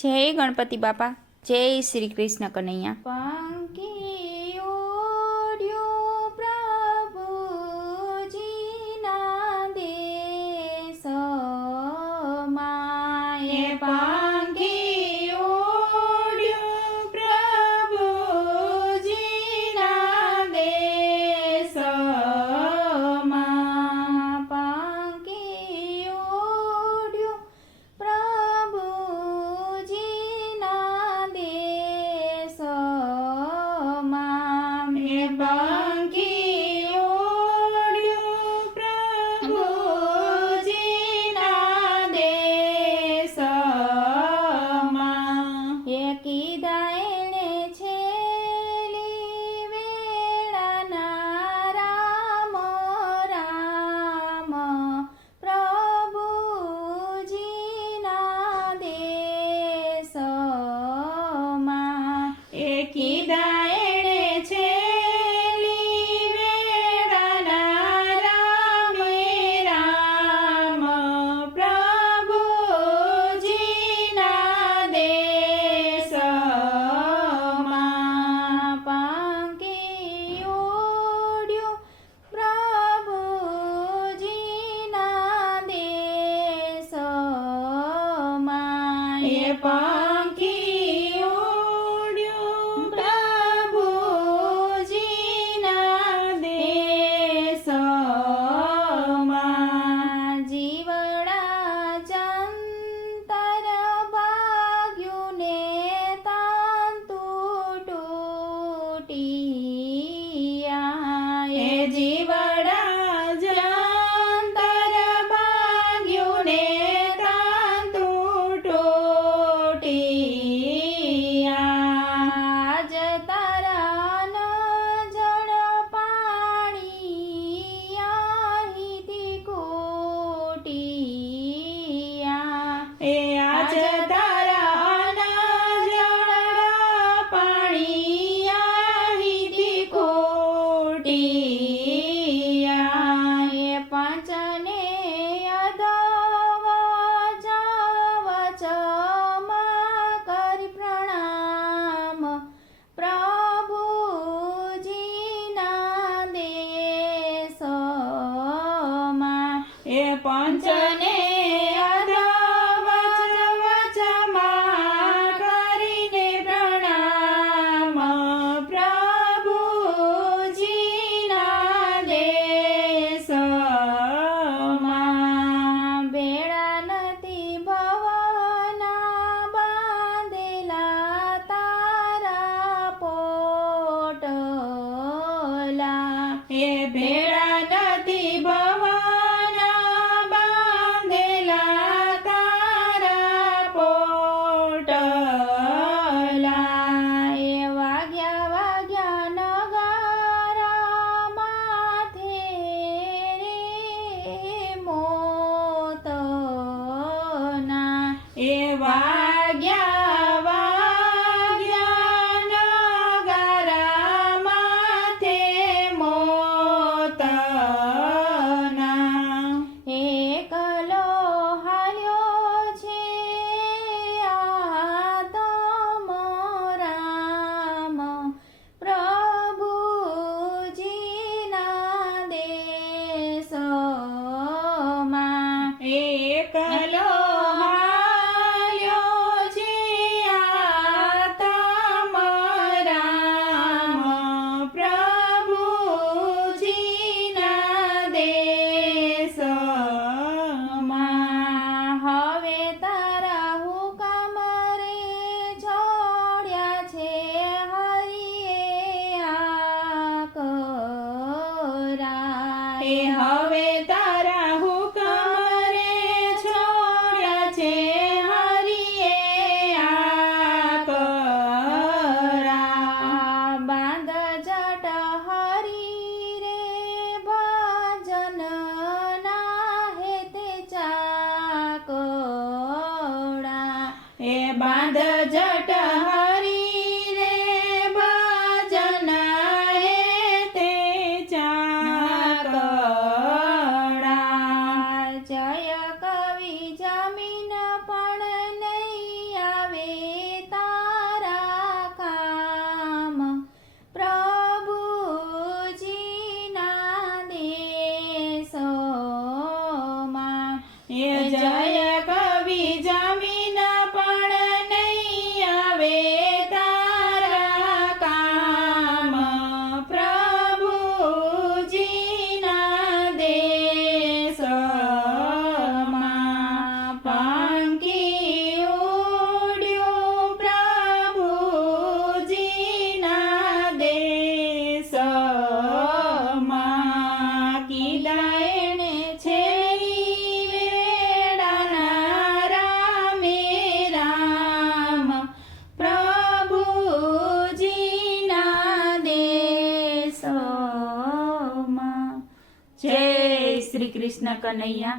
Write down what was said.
જય ગણપતિ બાપા, જય શ્રી કૃષ્ણ કનૈયા। પંખી ઉડ્યું પ્રભુજીના દેશમાં, એ પંખી ઉડ્યું પ્રભુજીના દેશમાં, પંખી ઉડ્યું પ્રભુજીના દેશમાં, એ પંખી ઉડ્યું પ્રભુજીના દેશમાં, એ કીધા એણે છેલ્લી વેળાના રામ રામ પ્રભુજીના દેશમાં, એ કીધા એણે છેલ્લી વેળાના રામ રામ પ્રભુજીના દેશમાં, પંખી ઉડ્યું પ્રભુજીના દેશમાં, એ પંખી ઉડ્યું પ્રભુજીના દેશમાં, જીવડા જંતર ભાગ્યું ને તાંતુ તૂટિયા, એ જીવડા જંતર ભાગ્યું ને તાંતુ તૂટિયા, આજ તારા ન જળ પાણી અહીંથી ખૂટ્યા, એ આજ તારા ન જળ પાણી અહીંથી ખૂટ્યા, એ પાંચને અધવ વચમાં કરી પ્રણામ પ્રભુજીના દેશમાં, એ પંચને અધવ વચમાં કરીને પ્રણામ પ્રભુજીના દેશમાં, બેડા નથી ભવના બાંધેલા તારા પોટલા, એ બેડા નથી ભવના બાંધેલા તારા પોટલા, એ વાગ્યા વાગ્યા નગારા માથે રે મોતના, એ વાગ્યા વાગ્યા નગારા માથે મોતના, એકલો હાલ્યો છે આતમ રામ પ્રભુજીના દેશમાં, એકલો હાલ્યો છે આતમ રામ પ્રભુજીના દેશમાં, હવે તારા હુકમ રે છોડ્યા છે હરિએ આકરા, એ હવે તારા હુકમ રે છોડ્યા છે હરિએ આકરા, બાંધ જટ હરી રે ભજન ના હેતે ચાકડા, એ બાંધ જટ હરી રે ભજન હેતે ચાકડા, જય કવિ જમીન પણ નહીં આવે શ્રી કૃષ્ણ કનૈયા